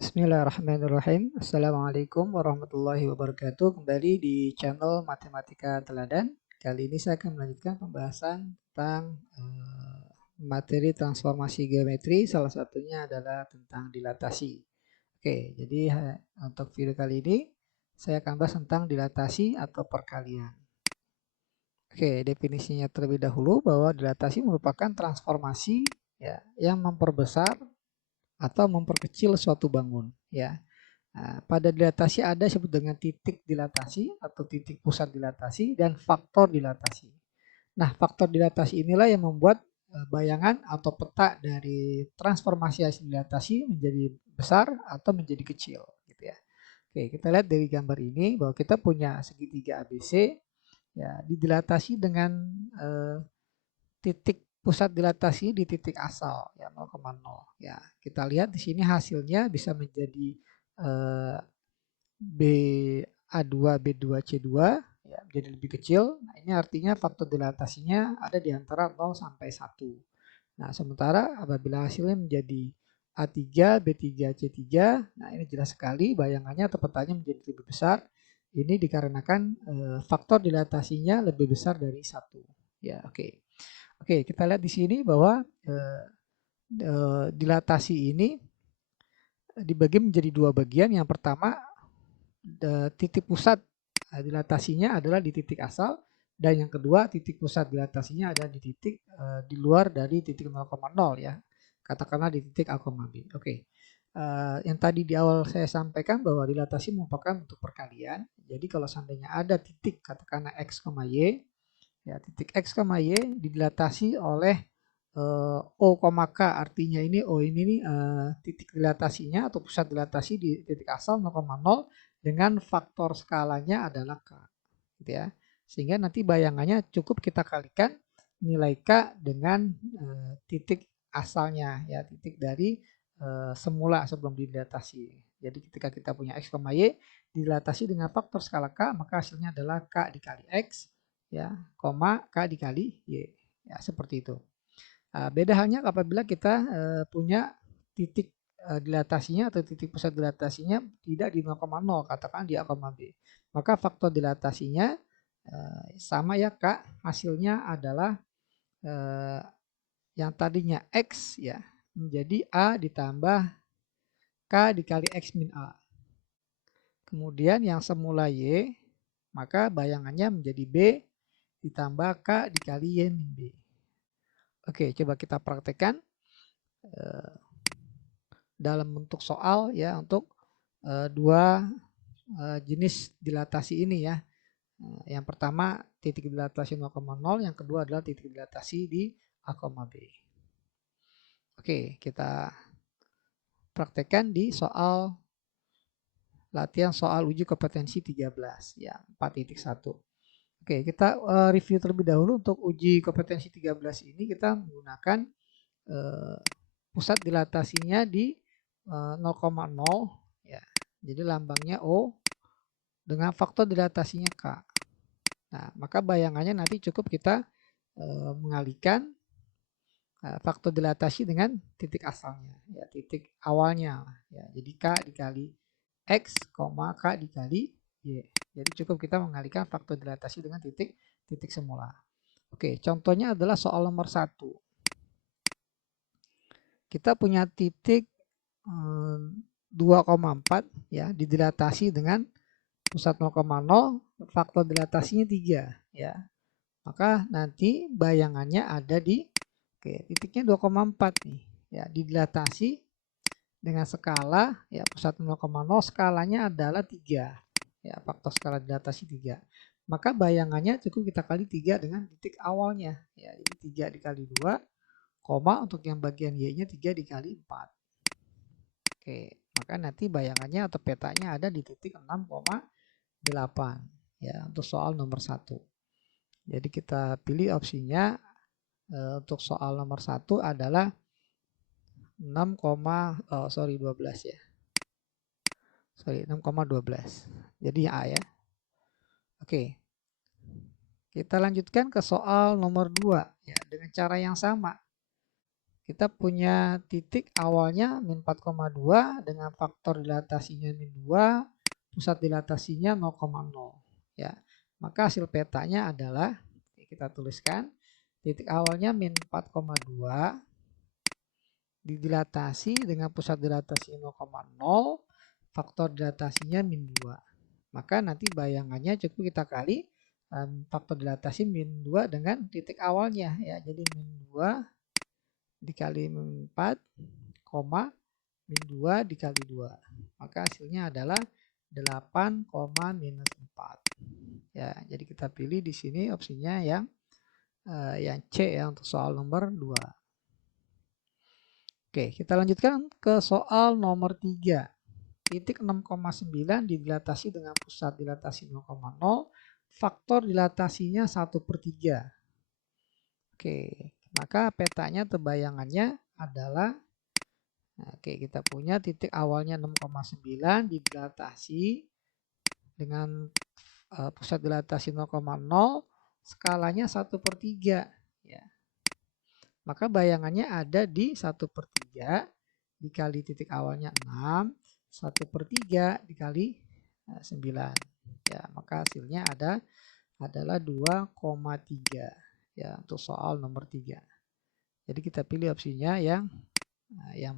Bismillahirrahmanirrahim. Assalamualaikum warahmatullahi wabarakatuh. Kembali di channel Matematika Teladan. Kali ini saya akan melanjutkan pembahasan tentang materi transformasi geometri. Salah satunya adalah tentang dilatasi. Oke, jadi untuk video kali ini saya akan bahas tentang dilatasi atau perkalian. Oke, definisinya terlebih dahulu bahwa dilatasi merupakan transformasi ya, yang memperbesar atau memperkecil suatu bangun ya. Nah, pada dilatasi ada disebut dengan titik dilatasi atau titik pusat dilatasi dan faktor dilatasi. Nah, faktor dilatasi inilah yang membuat bayangan atau peta dari transformasi hasil dilatasi menjadi besar atau menjadi kecil gitu ya. Oke, kita lihat dari gambar ini bahwa kita punya segitiga ABC ya, didilatasi dengan titik pusat dilatasi di titik asal ya 0,0 ya. Kita lihat di sini hasilnya bisa menjadi BA2 B2C2 ya, menjadi lebih kecil. Nah, ini artinya faktor dilatasinya ada di antara 0 sampai 1. Nah, sementara apabila hasilnya menjadi A3 B3C3, nah ini jelas sekali bayangannya atau petanya menjadi lebih besar. Ini dikarenakan faktor dilatasinya lebih besar dari 1. Ya, oke. Oke, kita lihat di sini bahwa dilatasi ini dibagi menjadi dua bagian. Yang pertama, titik pusat dilatasinya adalah di titik asal, dan yang kedua titik pusat dilatasinya ada di titik di luar dari titik 0,0 ya. Katakanlah di titik A, B. Oke. Yang tadi di awal saya sampaikan bahwa dilatasi merupakan bentuk perkalian. Jadi kalau seandainya ada titik katakanlah X, Y, ya, titik X, Y didilatasi oleh O, K, artinya ini O ini titik dilatasinya atau pusat dilatasi di titik asal 0,0 dengan faktor skalanya adalah K gitu ya. Sehingga nanti bayangannya cukup kita kalikan nilai K dengan titik asalnya ya, titik dari semula sebelum didilatasi. Jadi ketika kita punya X, Y didilatasi dengan faktor skala K, maka hasilnya adalah K dikali X ya, koma K dikali Y. Ya, seperti itu. Beda halnya apabila kita punya titik dilatasinya atau titik pusat dilatasinya tidak di 0,0, katakan di A, B. Maka faktor dilatasinya sama ya Kak, hasilnya adalah yang tadinya X ya menjadi A ditambah K dikali X min A. Kemudian yang semula Y, maka bayangannya menjadi B ditambah K dikali Y min B. Oke, coba kita praktekkan dalam bentuk soal ya untuk dua jenis dilatasi ini ya. Yang pertama titik dilatasi 0,0, yang kedua adalah titik dilatasi di A, B. Oke, kita praktekkan di soal latihan soal uji kompetensi 13 ya, 4.1. Oke, kita review terlebih dahulu. Untuk uji kompetensi 13 ini kita menggunakan pusat dilatasinya di 0,0 ya. Jadi lambangnya O dengan faktor dilatasinya K. Nah, maka bayangannya nanti cukup kita mengalihkan faktor dilatasi dengan titik asalnya ya, titik awalnya ya. Jadi K dikali X, K dikali Y. Jadi cukup kita mengalihkan faktor dilatasi dengan titik semula. Oke, contohnya adalah soal nomor 1. Kita punya titik 2,4 ya, didilatasi dengan pusat 0,0, faktor dilatasinya 3 ya. Maka nanti bayangannya ada di titiknya 2,4 nih ya, didilatasi dengan skala ya pusat 0,0, skalanya adalah 3 ya, faktor skala dilatasi 3. Maka bayangannya cukup kita kali 3 dengan titik awalnya ya, jadi 3 dikali 2, koma untuk yang bagian Y-nya 3 dikali 4. Oke, maka nanti bayangannya atau petanya ada di titik 6,8 ya untuk soal nomor 1. Jadi kita pilih opsinya untuk soal nomor 1 adalah 12 ya. 6,12. Jadi A ya. Oke. Kita lanjutkan ke soal nomor 2 ya, dengan cara yang sama. kita punya titik awalnya min 4,2 dengan faktor dilatasinya min 2, pusat dilatasinya 0,0 ya. Maka hasil petanya adalah kita tuliskan titik awalnya min 4,2 didilatasi dengan pusat dilatasi 0,0, faktor dilatasinya min 2. Maka nanti bayangannya cukup kita kali faktor dilatasi min 2 dengan titik awalnya ya. Jadi min 2 dikali min 4, min 2 dikali 2. Maka hasilnya adalah 8, minus 4. Ya, jadi kita pilih di sini opsinya yang C ya untuk soal nomor 2. Oke, kita lanjutkan ke soal nomor 3. Titik 6,9 didilatasi dengan pusat dilatasi 0,0, faktor dilatasinya 1/3. Oke, maka petanya atau bayangannya adalah, oke, kita punya titik awalnya 6,9 didilatasi dengan pusat dilatasi 0,0, skalanya 1/3 ya. Maka bayangannya ada di 1/3 dikali titik awalnya 6, 1/3 dikali 9 ya. Maka hasilnya adalah 2,3 ya untuk soal nomor 3. Jadi kita pilih opsinya yang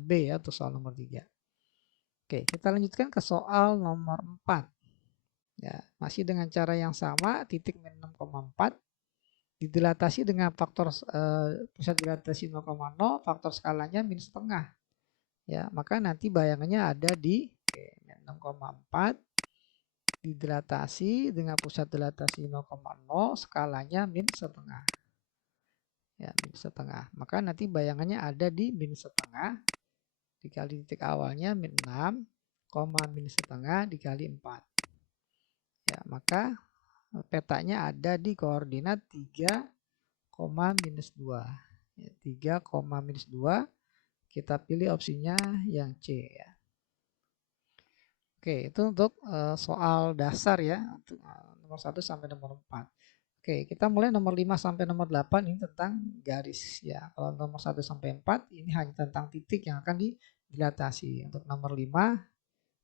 B ya untuk soal nomor 3. Oke, kita lanjutkan ke soal nomor 4. Ya, masih dengan cara yang sama, titik min 6,4 didilatasi dengan faktor pusat dilatasi 0,0, faktor skalanya min setengah. Ya, maka nanti bayangannya ada di min 6,4 didilatasi dengan pusat dilatasi 0,0, skalanya min setengah. Ya, min setengah. Maka nanti bayangannya ada di min setengah dikali titik awalnya min 6, min setengah dikali 4. Ya, maka petanya ada di koordinat 3, minus 2. Ya, 3, minus 2. Kita pilih opsinya yang C ya. Oke, itu untuk soal dasar ya, untuk nomor 1 sampai nomor 4. Oke, kita mulai nomor 5 sampai nomor 8 ini tentang garis ya. Kalau nomor 1 sampai 4 ini hanya tentang titik yang akan didilatasi. Untuk nomor 5,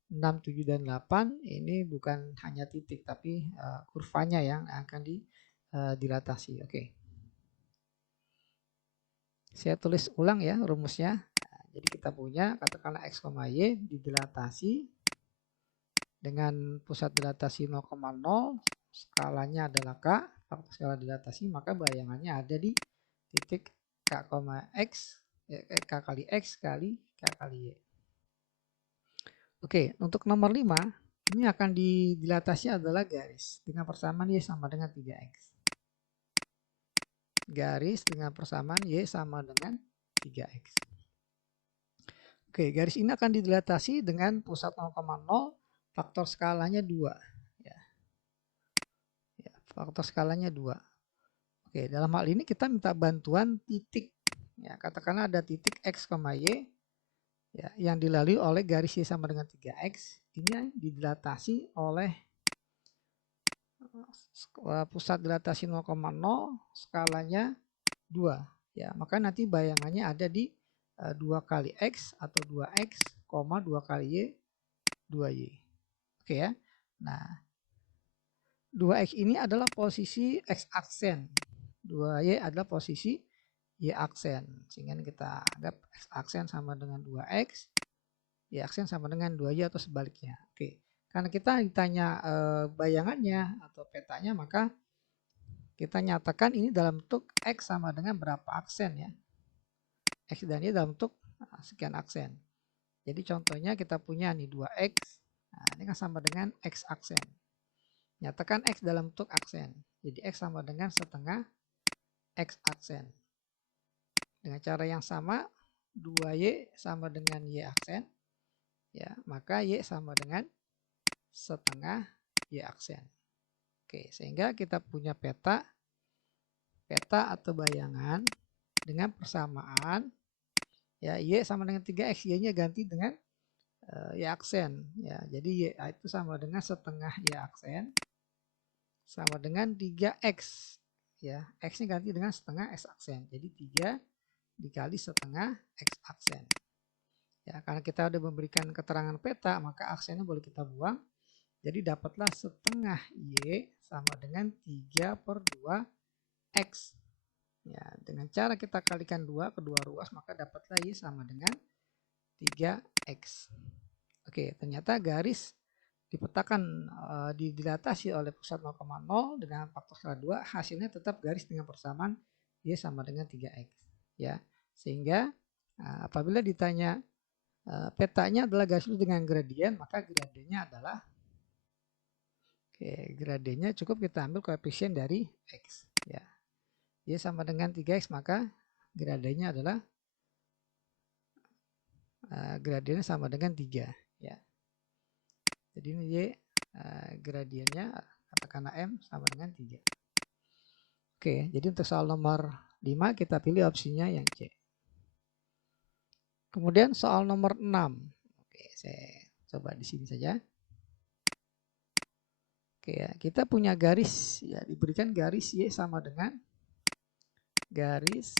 6, 7 dan 8 ini bukan hanya titik tapi kurvanya yang akan didilatasi. Oke. Saya tulis ulang ya rumusnya. Nah, jadi kita punya katakanlah X, Y didilatasi dengan pusat dilatasi 0,0, skalanya adalah K, faktor skala dilatasi, maka bayangannya ada di titik K, X, K kali X kali K kali Y. Oke, untuk nomor 5, ini akan didilatasi adalah garis dengan persamaan Y sama dengan 3X. Garis dengan persamaan Y sama dengan 3X. Oke, garis ini akan didilatasi dengan pusat 0,0, faktor skalanya 2 ya. Ya, faktor skalanya 2. Oke, dalam hal ini kita minta bantuan titik ya. Katakanlah ada titik X, Y ya, yang dilalui oleh garis Y sama dengan 3X. Ini didilatasi oleh pusat dilatasi 0,0, skalanya 2 ya. Maka nanti bayangannya ada di 2 kali X atau 2X, 2 kali Y, 2Y. Oke ya. Nah, 2X ini adalah posisi X aksen. 2Y adalah posisi Y aksen. Sehingga kita anggap X aksen sama dengan 2X, Y aksen sama dengan 2Y atau sebaliknya. Oke. Karena kita ditanya bayangannya atau petanya, maka kita nyatakan ini dalam bentuk X sama dengan berapa aksen ya. X dan Y dalam bentuk sekian aksen. Jadi contohnya kita punya nih 2X. Nah, ini kan sama dengan X aksen. Nyatakan X dalam bentuk aksen. Jadi X sama dengan setengah X aksen. Dengan cara yang sama, 2Y sama dengan Y aksen. Ya, maka Y sama dengan setengah Y aksen. Oke, sehingga kita punya peta atau bayangan dengan persamaan ya, Y sama dengan 3X, Y-nya ganti dengan Y aksen ya. Jadi Y itu sama dengan setengah Y aksen sama dengan 3X ya. X-nya ganti dengan setengah X aksen. Jadi 3 dikali setengah X aksen. Ya, karena kita udah memberikan keterangan peta, maka aksennya boleh kita buang. Jadi dapatlah setengah Y sama dengan 3/2 X. Ya, dengan cara kita kalikan 2 kedua ruas, maka dapatlah Y sama dengan 3X. Oke, ternyata garis dipetakan dilatasi oleh pusat 0,0 dengan faktor skala 2, hasilnya tetap garis dengan persamaan Y sama dengan 3X. Ya, sehingga apabila ditanya petanya adalah garis lurus dengan gradien, maka gradiennya adalah gradiennya cukup kita ambil koefisien dari X. Ya, Y sama dengan 3X, maka gradiennya adalah gradiennya sama dengan 3. Ya. Jadi ini Y gradiennya katakanlah M sama dengan 3. Oke, jadi untuk soal nomor 5 kita pilih opsinya yang C. Kemudian soal nomor 6. Oke, saya coba di sini saja. Oke ya, kita punya garis ya, diberikan garis Y sama dengan garis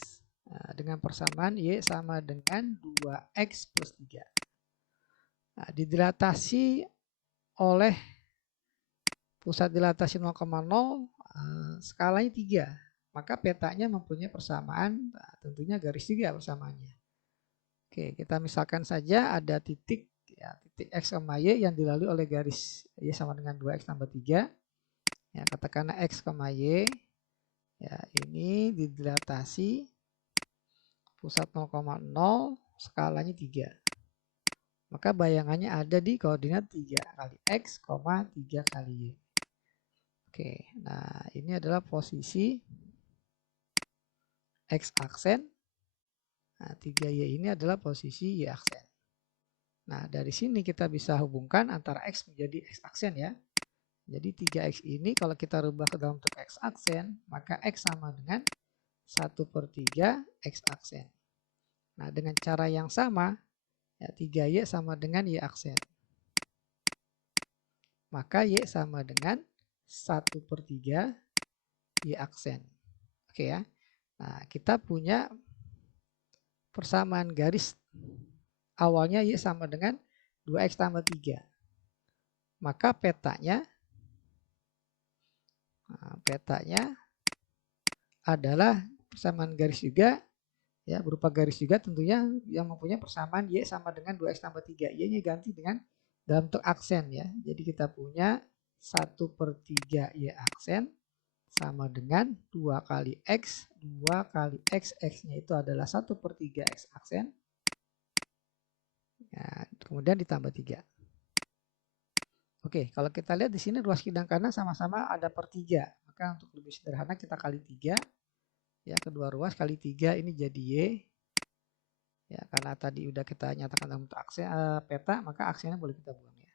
dengan persamaan Y sama dengan 2X plus 3. Nah, didilatasi oleh pusat dilatasi 0,0 skalanya 3. Maka petanya mempunyai persamaan, tentunya garis 3 persamaannya. Oke, kita misalkan saja ada titik ya, titik X sama Y yang dilalui oleh garis Y sama dengan 2X tambah 3. Ya, katakanlah X, Y. Ya, ini didilatasi pusat 0,0 skalanya 3. Maka bayangannya ada di koordinat 3 kali X, 3 kali Y. Oke, nah ini adalah posisi X aksen. Nah, 3Y ini adalah posisi Y aksen. Nah, dari sini kita bisa hubungkan antara X menjadi X aksen ya. Jadi 3X ini kalau kita rubah ke dalam bentuk X aksen, maka X sama dengan 1/3 X aksen. Nah, dengan cara yang sama, ya 3Y sama dengan Y aksen. Maka Y sama dengan 1/3 Y aksen. Oke ya. Nah, kita punya persamaan garis awalnya Y sama dengan 2X tambah 3. Maka petanya adalah persamaan garis juga ya, berupa garis juga tentunya yang mempunyai persamaan Y sama dengan 2X tambah 3. Y-nya ganti dengan dalam bentuk aksen ya. Jadi kita punya 1/3 Y aksen sama dengan 2 kali X, 2 kali X, X-nya itu adalah 1/3 X aksen. Ya, kemudian ditambah 3. Oke, kalau kita lihat di sini ruas kidang kanan sama-sama ada per 3. Maka untuk lebih sederhana kita kali 3. Ya, kedua ruas kali 3 ini jadi Y. Ya, karena tadi udah kita nyatakan dalam bentuk aksen peta, maka aksennya boleh kita buang ya.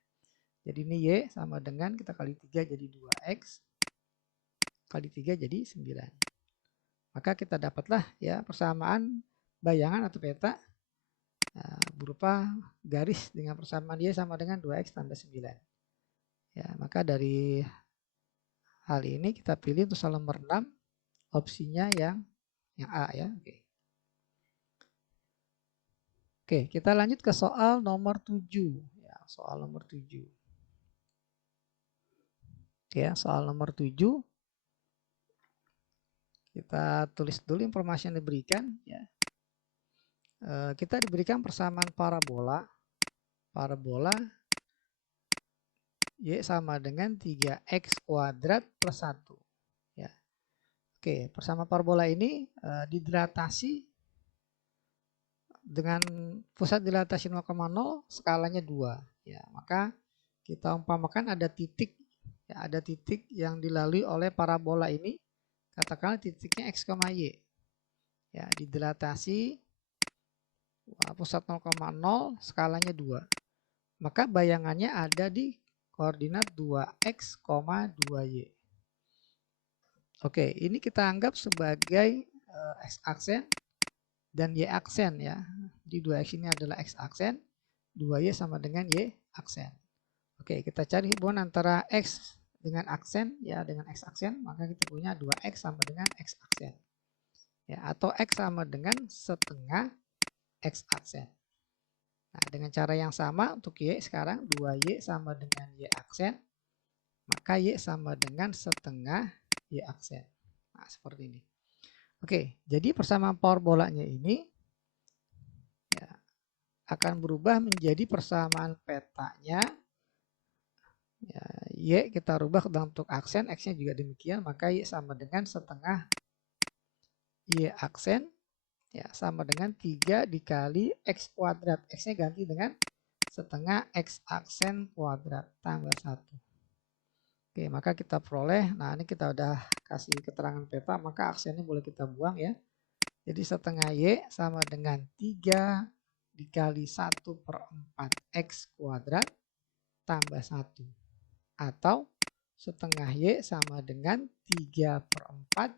Jadi ini Y sama dengan kita kali 3 jadi 2X. Kali 3 jadi 9. Maka kita dapatlah ya persamaan bayangan atau peta berupa garis dengan persamaan Y sama dengan 2X tambah 9. Ya, maka dari hal ini kita pilih untuk soal nomor 6 opsinya yang A ya. Oke, kita lanjut ke soal nomor 7 ya, soal nomor 7. Ya, soal nomor 7 kita tulis dulu informasi yang diberikan ya. Kita diberikan persamaan parabola Y sama dengan 3X kuadrat plus 1 ya. Oke, persamaan parabola ini didilatasi dengan pusat dilatasi 0,0 skalanya 2 ya. Maka kita umpamakan ada titik ya, ada titik yang dilalui oleh parabola ini, katakanlah titiknya X, Y ya, didilatasi pusat 0,0 skalanya 2. Maka bayangannya ada di koordinat 2X, 2Y. Oke, ini kita anggap sebagai X aksen dan Y aksen ya. Di 2X ini adalah X aksen, 2Y sama dengan Y aksen. Oke, kita cari hubungan antara X dengan aksen ya, dengan X aksen, maka kita punya 2X sama dengan X aksen. ya, atau X sama dengan setengah X aksen. Nah, dengan cara yang sama untuk Y sekarang 2Y sama dengan Y aksen, maka Y sama dengan setengah Y aksen. Nah, seperti ini. Oke, jadi persamaan parabolanya ini ya, akan berubah menjadi persamaan petanya. Ya, Y kita rubah dalam bentuk aksen, X-nya juga demikian, maka Y sama dengan setengah Y aksen ya, sama dengan 3 dikali X kuadrat. X-nya ganti dengan setengah X aksen kuadrat tambah 1. Oke, maka kita peroleh, nah ini kita udah kasih keterangan peta, maka aksennya boleh kita buang ya. Jadi setengah Y sama dengan 3 dikali 1/4 X kuadrat tambah 1. Atau setengah Y sama dengan 3/4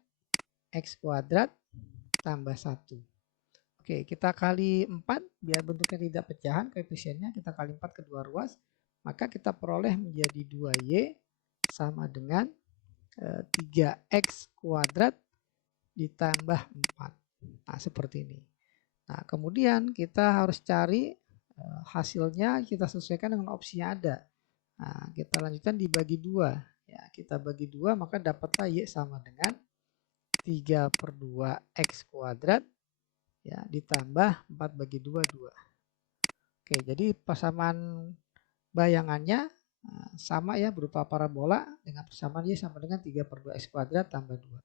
X kuadrat tambah 1. Oke, kita kali 4 biar bentuknya tidak pecahan koefisiennya, kita kali 4 kedua ruas, maka kita peroleh menjadi 2Y sama dengan 3X kuadrat ditambah 4. Nah, seperti ini. Nah, kemudian kita harus cari hasilnya, kita sesuaikan dengan opsi yang ada. Nah, kita lanjutkan dibagi 2. Ya, kita bagi 2 maka dapatlah Y sama dengan 3/2 X kuadrat ya, ditambah 4 bagi 2, 2. Oke, jadi persamaan bayangannya sama ya, berupa parabola dengan persamaan Y sama dengan 3/2 X kuadrat tambah 2.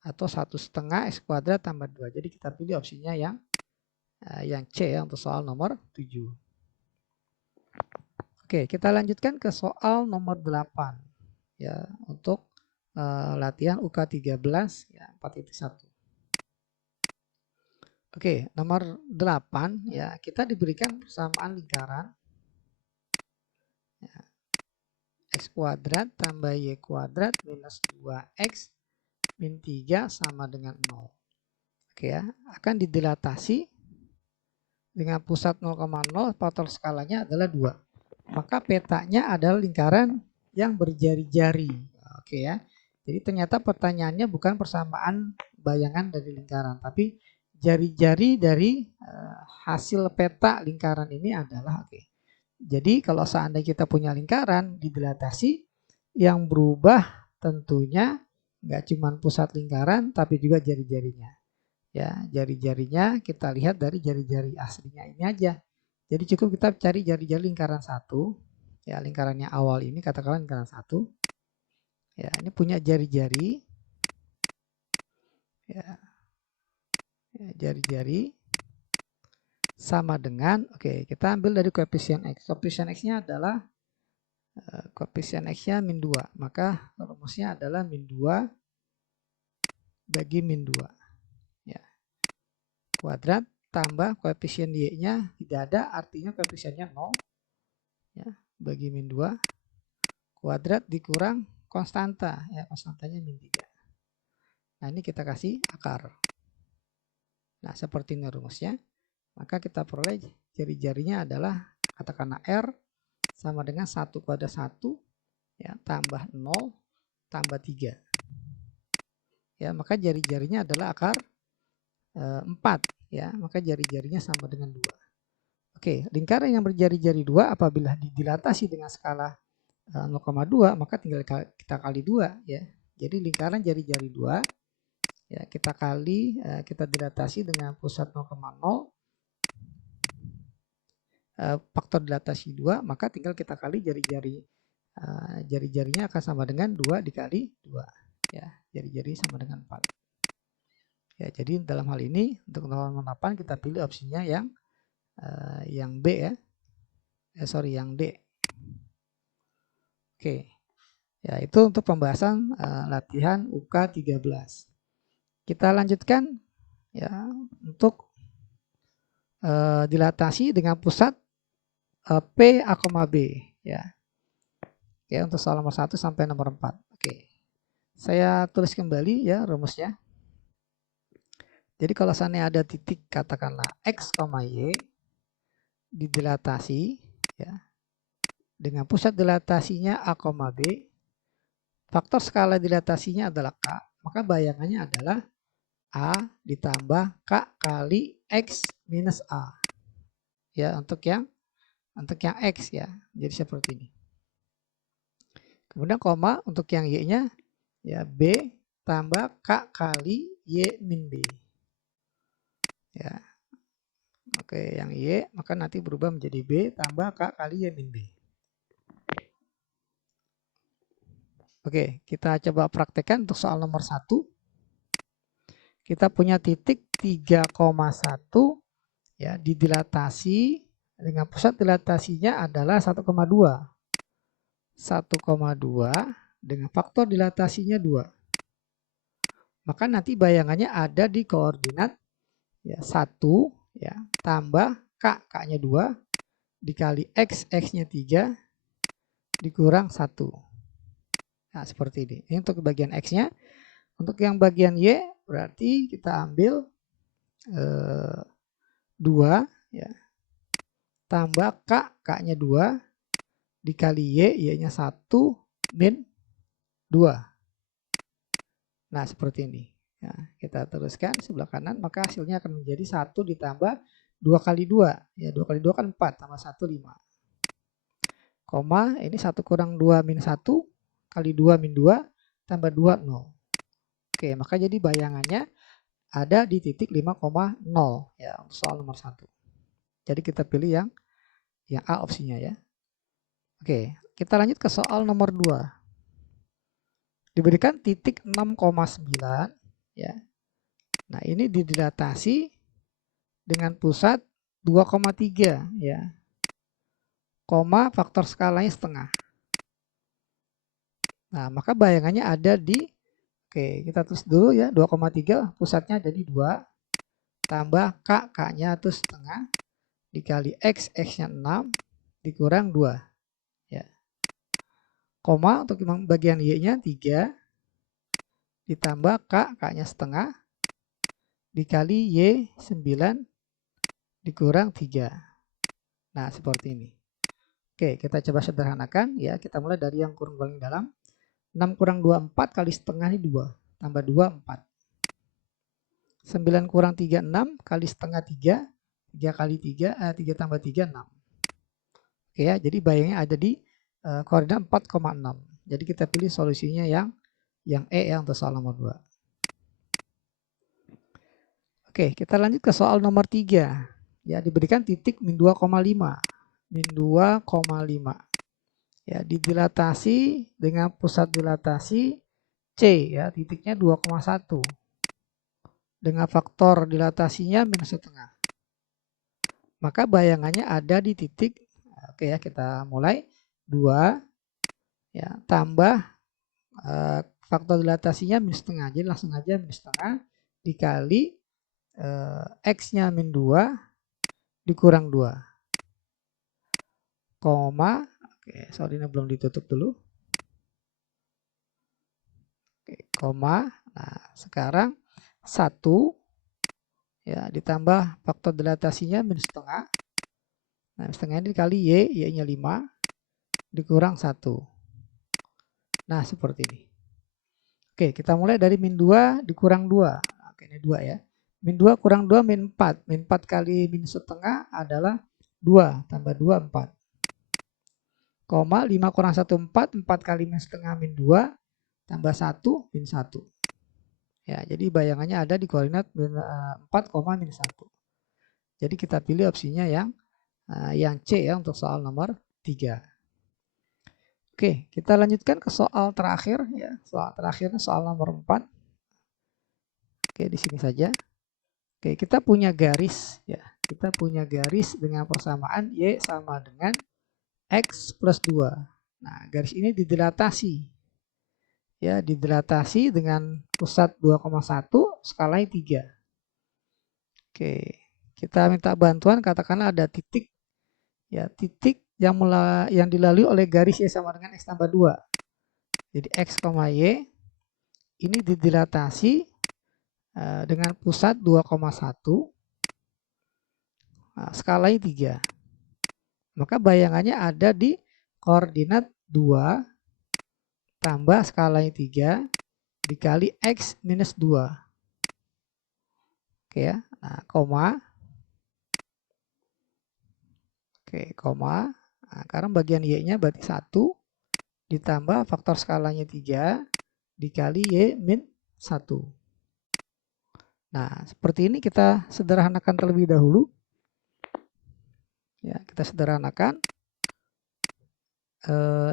Atau 1/2 X kuadrat tambah 2. Jadi kita pilih opsinya yang C ya, untuk soal nomor 7. Oke, kita lanjutkan ke soal nomor 8 ya, untuk latihan UK 13 ya, 4.1. Oke, nomor 8 ya, kita diberikan persamaan lingkaran ya, X kuadrat tambah Y kuadrat minus 2X min 3 sama dengan 0. Oke ya, akan didilatasi dengan pusat 0,0, faktor skalanya adalah 2. Maka petanya adalah lingkaran yang berjari-jari. Oke ya. Jadi ternyata pertanyaannya bukan persamaan bayangan dari lingkaran, tapi jari-jari dari hasil peta lingkaran ini adalah oke. Jadi kalau seandainya kita punya lingkaran didilatasi, yang berubah tentunya nggak cuma pusat lingkaran tapi juga jari-jarinya. Ya, jari-jarinya kita lihat dari jari-jari aslinya ini aja. Jadi cukup kita cari jari-jari lingkaran 1. Ya, lingkarannya awal ini katakanlah lingkaran 1. Ya, ini punya jari-jari. Ya, jari-jari sama dengan, oke, kita ambil dari koefisien X. Koefisien X-nya adalah koefisien X-nya min 2. Maka rumusnya adalah min 2 bagi min 2. Ya. Kuadrat tambah koefisien Y-nya tidak ada, artinya koefisiennya 0. Ya, bagi min 2 kuadrat dikurang konstanta, ya, konstantanya min 3. Nah, ini kita kasih akar. Nah, seperti ini rumusnya. Maka kita peroleh jari-jarinya adalah katakanlah R sama dengan 1 kuadrat 1 ya, tambah 0 tambah 3. Ya, maka jari-jarinya adalah akar 4 ya, maka jari-jarinya sama dengan 2. Oke, lingkaran yang berjari-jari 2 apabila didilatasi dengan skala 0,2 maka tinggal kita kali 2 ya. Jadi lingkaran jari-jari 2 ya, kita kali kita dilatasi dengan pusat 0,0 faktor dilatasi 2, maka tinggal kita kali jari-jari jari-jarinya akan sama dengan 2 dikali 2 ya, jari-jari sama dengan 4. Ya, jadi dalam hal ini untuk nomor 8 kita pilih opsinya yang B ya. Yang D. Oke. Ya, itu untuk pembahasan latihan UK 13. Kita lanjutkan ya untuk dilatasi dengan pusat P, A, B ya. Oke, untuk soal nomor 1 sampai nomor 4. Oke. Saya tulis kembali ya rumusnya. Jadi kalau seandainya ada titik katakanlah X, Y didilatasi ya dengan pusat dilatasinya A, B, faktor skala dilatasinya adalah K, maka bayangannya adalah A ditambah K kali X minus A. Ya, untuk yang X ya. Jadi seperti ini. Kemudian koma untuk yang Y-nya ya B tambah K kali Y min B. Ya. Oke, yang Y maka nanti berubah menjadi B tambah K kali Y min B. Oke, kita coba praktekkan untuk soal nomor 1. Kita punya titik 3,1 ya didilatasi dengan pusat dilatasinya adalah 1,2. 1,2 dengan faktor dilatasinya 2. Maka nanti bayangannya ada di koordinat ya 1 ya tambah K-nya 2 dikali X-nya 3 dikurang 1. Nah, seperti ini. Ini untuk bagian X-nya. Untuk yang bagian Y berarti kita ambil 2 ya tambah K-nya 2 dikali Y-nya 1 min 2. Nah, seperti ini. Ya, kita teruskan sebelah kanan, maka hasilnya akan menjadi 1 ditambah 2 kali 2. Ya, 2 kali 2 kan 4, tambah 1, 5. Koma, ini 1 kurang 2 min 1, kali 2 min 2, tambah 2, 0. Oke, maka jadi bayangannya ada di titik 5,0 ya untuk soal nomor 1. Jadi kita pilih yang A opsinya ya. Oke, kita lanjut ke soal nomor 2. Diberikan titik 6,9 ya. Nah, ini didilatasi dengan pusat 2,3 ya. Koma faktor skalanya setengah. Nah, maka bayangannya ada di oke, kita tulis dulu ya 2,3 pusatnya jadi 2 tambah K-nya itu setengah dikali X-nya 6 dikurang 2 ya. Koma untuk bagian Y-nya 3 ditambah K-nya setengah dikali Y 9 dikurang 3. Nah, seperti ini. Oke, kita coba sederhanakan ya. Kita mulai dari yang kurang paling dalam. 6 kurang 2, 4 kali setengah ini 2. Tambah 2, 4. 9 kurang 3, 6 kali setengah 3. 3 kali 3, 3 tambah 3, 6. Oke ya, jadi bayangnya ada di koordinat 4,6. Jadi kita pilih solusinya yang E ya untuk soal nomor 2. Oke, kita lanjut ke soal nomor 3. Ya, diberikan titik min 2,5. Min 2,5. Ya, didilatasi dengan pusat dilatasi C ya, titiknya 2,1. Dengan faktor dilatasinya minus setengah. Maka bayangannya ada di titik oke ya, kita mulai 2 ya tambah faktor dilatasinya minus setengah. Jadi langsung aja minus setengah dikali X-nya min 2 dikurang 2. Koma, oke, sorry ini belum ditutup dulu. Oke, koma, nah sekarang 1 ya ditambah faktor dilatasinya minus setengah. Nah, setengah ini dikali Y-nya 5 dikurang 1. Nah, seperti ini. Oke, kita mulai dari min 2 dikurang 2. Oke, ini 2 ya. Min 2 kurang 2 min 4. Min 4 kali min setengah adalah 2 tambah 2, 4. Koma, 5 kurang 1, 4. 4 kali min setengah min 2 tambah 1 min 1. Ya, jadi bayangannya ada di koordinat 4, min 1. Jadi kita pilih opsinya yang C ya untuk soal nomor 3. Oke, kita lanjutkan ke soal terakhir ya. Soal terakhirnya soal nomor 4. Oke, di sini saja. Oke, kita punya garis ya. Kita punya garis dengan persamaan Y sama dengan X plus 2. Nah, garis ini didilatasi. Ya, didilatasi dengan pusat 2,1, skalanya 3. Oke, kita minta bantuan, katakanlah ada titik ya, titik yang dilalui oleh garis Y sama dengan X tambah 2. Jadi X, Y ini didilatasi dengan pusat 2,1, skalanya 3. Maka bayangannya ada di koordinat 2 tambah skalanya 3 dikali X minus 2. Oke ya. Nah, koma. Oke, koma. Nah, sekarang bagian Y-nya berarti 1 ditambah faktor skalanya 3 dikali Y min 1. Nah, seperti ini kita sederhanakan terlebih dahulu. Ya, kita sederhanakan.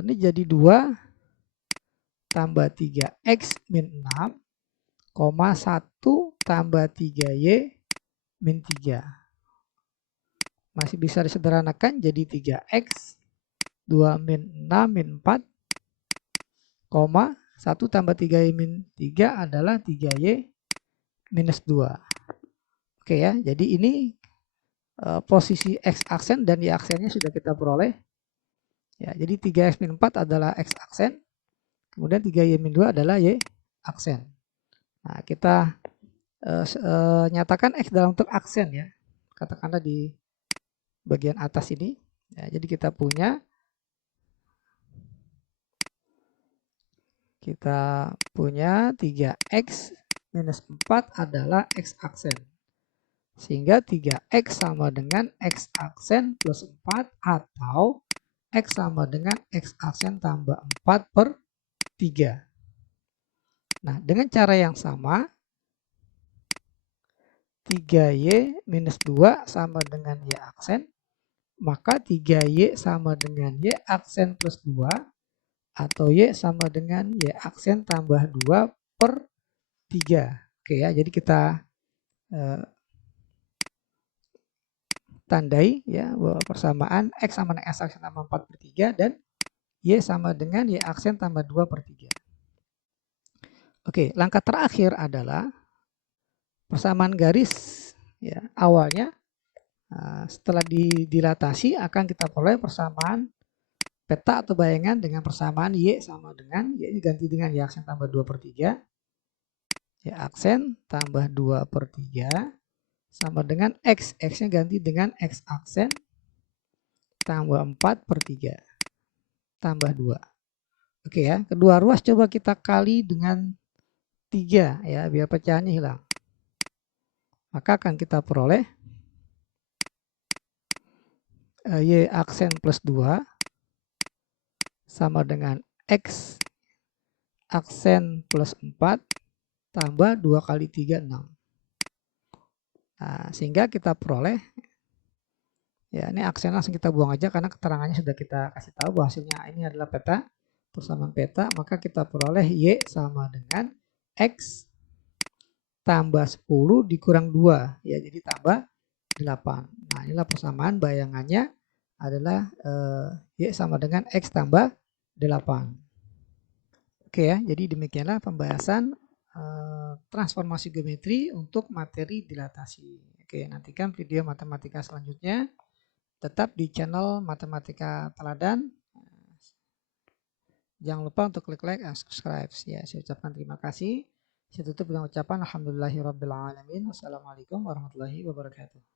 Ini jadi 2 tambah 3X min 6, 1 tambah 3Y min 3. Masih bisa disederhanakan jadi 3X, 2 min 6 min 4, 1 tambah 3Y min 3 adalah 3Y minus 2. Oke ya, jadi ini posisi X aksen dan Y aksennya sudah kita peroleh. Ya, jadi 3X min 4 adalah X aksen, kemudian 3Y min 2 adalah Y aksen. Nah, kita nyatakan X dalam bentuk aksen ya. Katakanlah di bagian atas ini. Ya, jadi kita punya 3X minus 4 adalah X aksen. Sehingga 3X sama dengan X aksen plus 4 atau X sama dengan X aksen tambah 4 per 3. Nah, dengan cara yang sama, 3Y minus 2 sama dengan Y aksen, maka 3Y sama dengan Y aksen plus 2 atau Y sama dengan Y aksen tambah 2 per 3. Oke ya, jadi kita tandai ya bahwa persamaan X sama dengan X aksen tambah 4 per 3 dan Y sama dengan Y aksen tambah 2 per 3. Oke, langkah terakhir adalah persamaan garis ya, awalnya setelah didilatasi akan kita peroleh persamaan peta atau bayangan dengan persamaan Y sama dengan Y diganti dengan Y aksen tambah 2 per 3, Y aksen tambah 2 per 3 sama dengan X, X-nya ganti dengan X aksen tambah 4 per 3 tambah 2. Oke ya, kedua ruas coba kita kali dengan 3 ya, biar pecahannya hilang. Maka akan kita peroleh Y aksen plus 2 sama dengan X aksen plus 4 tambah 2 kali 3, 6. Nah, sehingga kita peroleh, ya ini aksen langsung kita buang aja karena keterangannya sudah kita kasih tahu bahwa hasilnya ini adalah peta, persamaan peta, maka kita peroleh Y sama dengan X tambah 10 dikurang 2, ya jadi tambah 8. Nah, inilah persamaan bayangannya adalah Y sama dengan X tambah 8. Oke ya, jadi demikianlah pembahasan transformasi geometri untuk materi dilatasi. Oke, nantikan video matematika selanjutnya. Tetap di channel Matematika Teladan. Jangan lupa untuk klik like dan subscribe. Ya, saya ucapkan terima kasih. Saya tutup dengan ucapan alhamdulillahirabbil alamin. Wassalamualaikum warahmatullahi wabarakatuh.